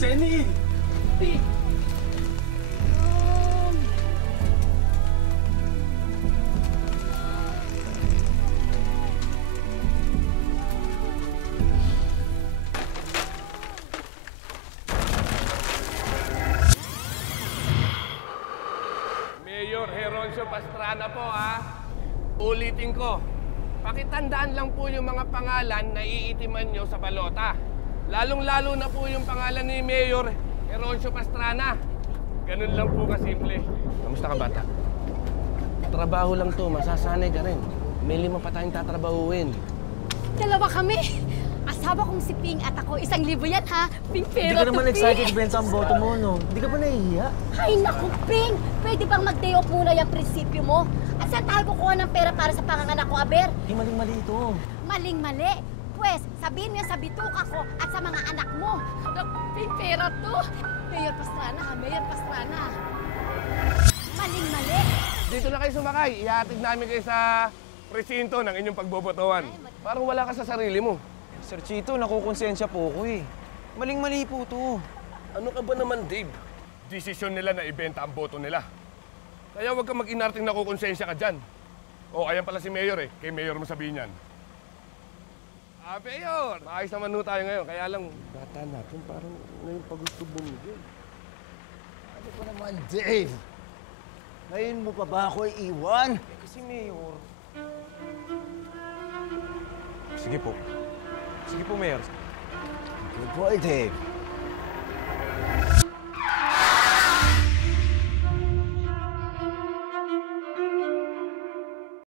Jenny! Mayor Heroncio Pastrana po, ha? Ulitin ko. Pakitandaan lang po yung mga pangalan na iitiman nyo sa balota. Lalong-lalo na po yung pangalan ni Mayor Heroncio Pastrana. Ganun lang po kasimple. Kamusta ka, bata? Trabaho lang to, masasanay ka rin. May 5 pa tayong tatrabahuin. Dalawa kami. Asawa kong si Ping at ako, 1,000 yan ha. Ping, pero Hindi ka naman to excited Ping. ibenta ang boto mo, no? Hindi ka ba nahihiya? Ay naku, Ping. Pwede bang mag-day off muna yung prinsipyo mo? At saan tayo kukuha ng pera para sa panganganak ko, Aber? Di maling-mali ito. Maling-mali. Pwes, sabihin mo yan sa bituka ko at sa mga anak mo. Ping, pera to. Mayor Pastrana ha, Mayor Pastrana. Maling-mali. Dito na kayo sumakay. Ihatid namin kayo sa presinto ng inyong pagbobotohan. Parang wala ka sa sarili mo. Sir Chito, nakukonsensya po ako eh. Maling-mali po to. Ano ka ba naman, Dave? Desisyon nila na ibenta ang boto nila. Kaya huwag kang mag-inarting nakukonsensya ka dyan. O, ayan pala si Mayor eh. Kay Mayor mo sabihin yan. Mayor! Maayos naman ho tayo ngayon. Kaya lang, bata natin parang ngayon pa gusto bumigay. Ano ba naman, Dave? Ngayon mo pa ba ako iiwan? Kasi Mayor... Sige po. Sige po, Mayor. Good boy, Dave.